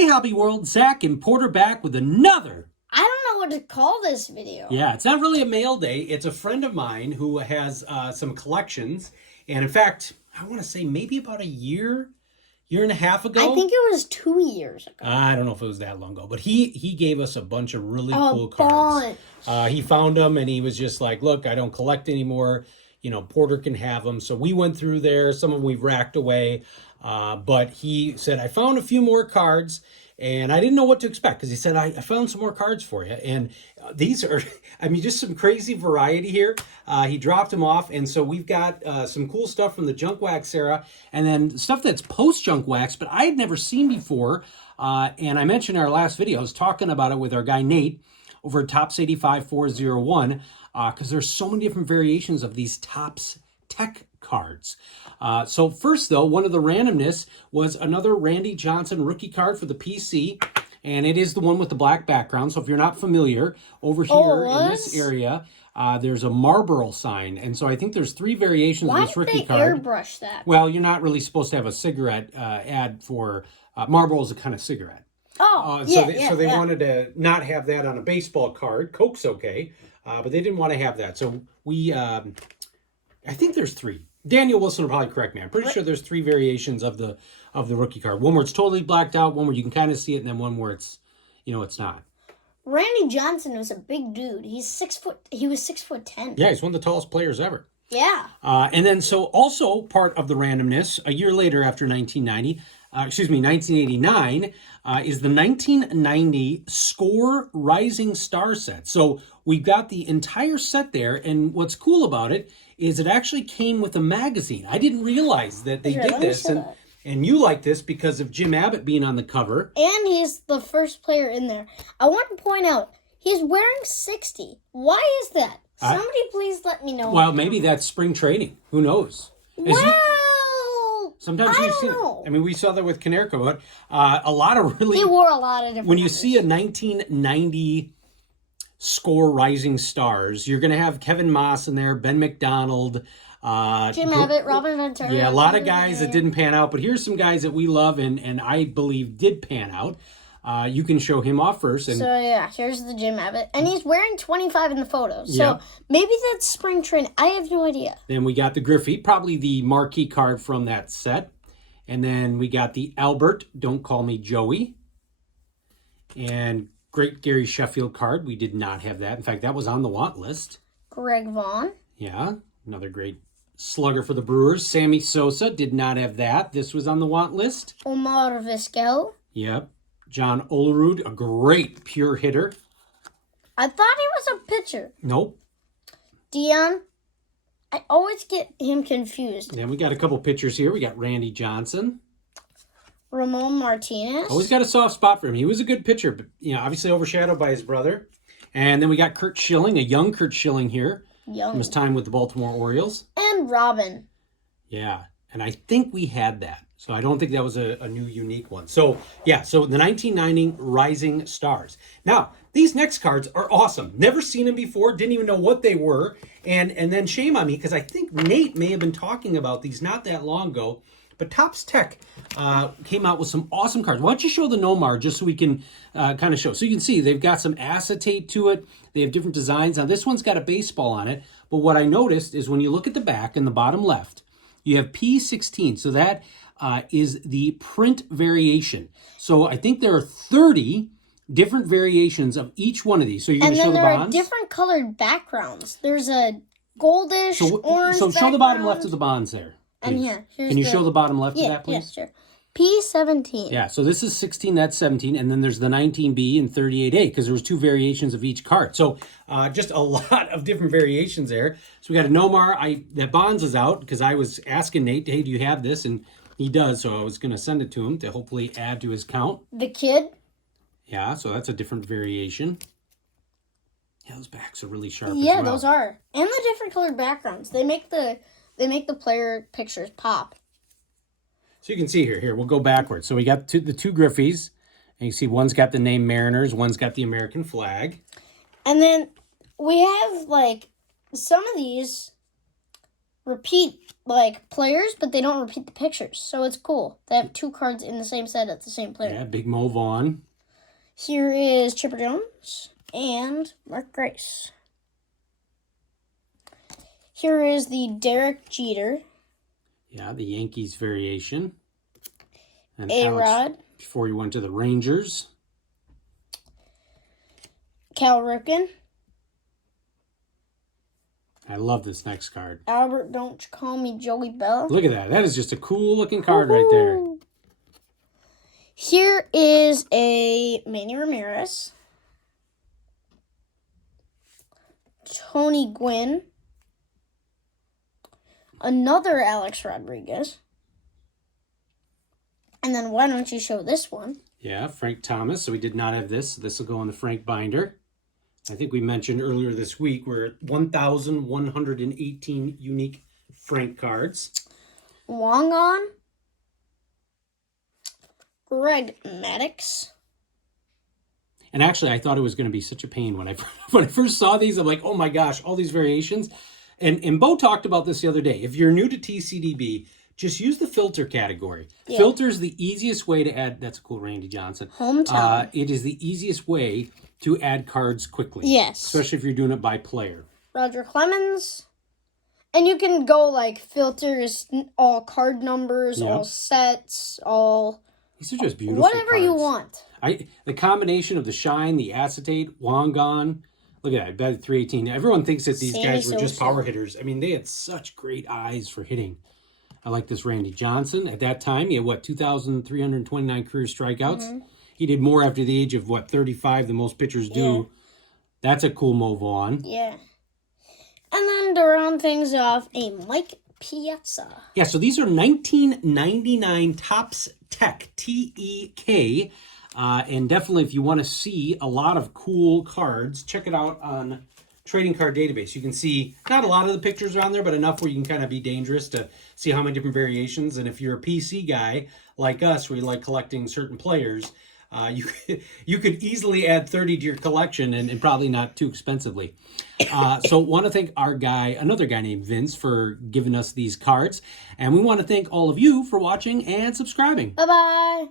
Hey, Hobby World, Zach and Porter back with another. I don't know what to call this video. Yeah, it's not really a mail day. It's a friend of mine who has some collections. And in fact, I want to say maybe about a year and a half ago. I think it was 2 years ago. I don't know if it was that long ago, but he gave us a bunch of really cool cards. He found them and he was just like, look, I don't collect anymore. You know, Porter can have them. So we went through there. Some of them we've racked away. But he said, I found a few more cards. And I didn't know what to expect because he said, I found some more cards for you. And these are, I mean, just some crazy variety here. He dropped them off. And so we've got some cool stuff from the Junk Wax era and then stuff that's post-Junk Wax, but I had never seen before. And I mentioned in our last video, I was talking about it with our guy Nate over at Topps 85401 because there's so many different variations of these Topps Tech cards. So first, though, one of the randomness was another Randy Johnson rookie card for the PC, and it is the one with the black background. So if you're not familiar, over here in this area, there's a Marlboro sign, and so I think there's 3 variations of this rookie card. Why did they airbrush that? Well, you're not really supposed to have a cigarette ad for Marlboro is a kind of cigarette. Oh, so they wanted to not have that on a baseball card. Coke's okay, but they didn't want to have that. So we, I think there's 3. Daniel Wilson will probably correct me. I'm pretty sure there's 3 variations of the rookie card. One where it's totally blacked out, one where you can kind of see it, and then one where it's, you know, it's not. Randy Johnson was a big dude. He was 6'10". Yeah, he's one of the tallest players ever. Yeah. And then so also part of the randomness, a year later after 1989, is the 1990 Score Rising Star set. So we've got the entire set there, and what's cool about it is it actually came with a magazine. I didn't realize that they did this, and you like this because of Jim Abbott being on the cover. And he's the first player in there. I want to point out, he's wearing 60. Why is that? Somebody please let me know. Well, maybe that's spring training. Who knows? Sometimes I you don't see know. I mean, we saw that with Canerco, but a lot of really... He wore a lot of different When you numbers. see a 1990 Score Rising Stars, you're going to have Kevin Moss in there, Ben McDonald, Jim Abbott, Robin Ventura. Yeah, a lot of guys that didn't pan out, but here's some guys that we love and I believe did pan out. You can show him off first. And so, yeah, here's the Jim Abbott. And he's wearing 25 in the photo. So, maybe that's spring training. I have no idea. Then we got the Griffey, probably the marquee card from that set. And then we got the Albert, Don't Call Me Joey. And great Gary Sheffield card. We did not have that. In fact, that was on the want list. Greg Vaughn. Yeah, another great slugger for the Brewers. Sammy Sosa, did not have that. This was on the want list. Omar Vizquel. Yep. John Olerud, a great pure hitter. I thought he was a pitcher. Nope. Dion. I always get him confused. Then we got a couple pitchers here. We got Randy Johnson. Ramon Martinez. Always got a soft spot for him. He was a good pitcher, but you know, obviously overshadowed by his brother. And then we got Curt Schilling, a young Curt Schilling here. Young. From his time with the Baltimore Orioles. And Robin. Yeah, and I think we had that. So I don't think that was a new, unique one. So, yeah, so the 1990 Rising Stars. Now, these next cards are awesome. Never seen them before, didn't even know what they were. And then shame on me, because I think Nate may have been talking about these not that long ago. But Topps Tech came out with some awesome cards. Why don't you show the Nomar just so we can kind of show. So you can see they've got some acetate to it. They have different designs. Now, this one's got a baseball on it. But what I noticed is when you look at the back in the bottom left, you have P16. So that is the print variation. So I think there are 30 different variations of each one of these. So you're going to show the bonds? And then there are different colored backgrounds. There's a goldish, orange So show the bottom left of the bonds there. Please. And here. Can you show the bottom left of that, please? Yes, sure. P17. Yeah, so this is 16, that's 17, and then there's the 19B and 38A, because there was 2 variations of each card. So just a lot of different variations there. So we got a Nomar. That Bonds is out, because I was asking Nate, hey, do you have this? And he does, so I was going to send it to him to hopefully add to his count. The Kid. Yeah, so that's a different variation. Yeah, those backs are really sharp as well. well. Those are. And the different colored backgrounds. They make the player pictures pop. So you can see here, we'll go backwards. So we got the 2 Griffies, and you see one's got the name Mariners, one's got the American flag. And then we have, like, some of these repeat like players, but they don't repeat the pictures. So it's cool. They have 2 cards in the same set at the same player. Yeah, Big Mo Vaughn. Here is Chipper Jones and Mark Grace. Here is the Derek Jeter. Yeah, the Yankees variation. And A-Rod. Before you went to the Rangers. Cal Ripken. I love this next card. Albert, don't you call me Joey Bell. Look at that. That is just a cool looking card right there. Here is a Manny Ramirez. Tony Gwynn. Another Alex Rodriguez. And then why don't you show this one? Yeah, Frank Thomas. So we did not have this. This will go in the Frank binder. I think we mentioned earlier this week we're at 1,118 unique Frank cards. Long on. Greg Maddux. And actually, I thought it was going to be such a pain when I first saw these. I'm like, oh my gosh, all these variations. And Bo talked about this the other day. If you're new to TCDB, just use the filter category. Yeah. Filter is the easiest way to add. That's a cool Randy Johnson. Hometown. It is the easiest way to add cards quickly. Yes. Especially if you're doing it by player. Roger Clemens. And you can go like filters, all card numbers, all sets, all... These are just beautiful whatever cards. You want. The combination of the shine, the acetate, long gone. Look at that, batted 318. Everyone thinks that these guys were just power hitters. I mean, they had such great eyes for hitting. I like this Randy Johnson. At that time, he had, 2,329 career strikeouts. Mm-hmm. He did more after the age of, 35 than most pitchers do. Yeah. That's a cool Mo Vaughn. Yeah. And then to round things off, a Mike Piazza. Yeah, so these are 1999 Topps Tech, T-E-K. And definitely if you want to see a lot of cool cards, check it out on Trading Card Database. You can see not a lot of the pictures around there, but enough where you can kind of be dangerous to see how many different variations. And if you're a PC guy like us, where you like collecting certain players, you could easily add 30 to your collection and probably not too expensively. So want to thank another guy named Vince, for giving us these cards. And we want to thank all of you for watching and subscribing. Bye-bye.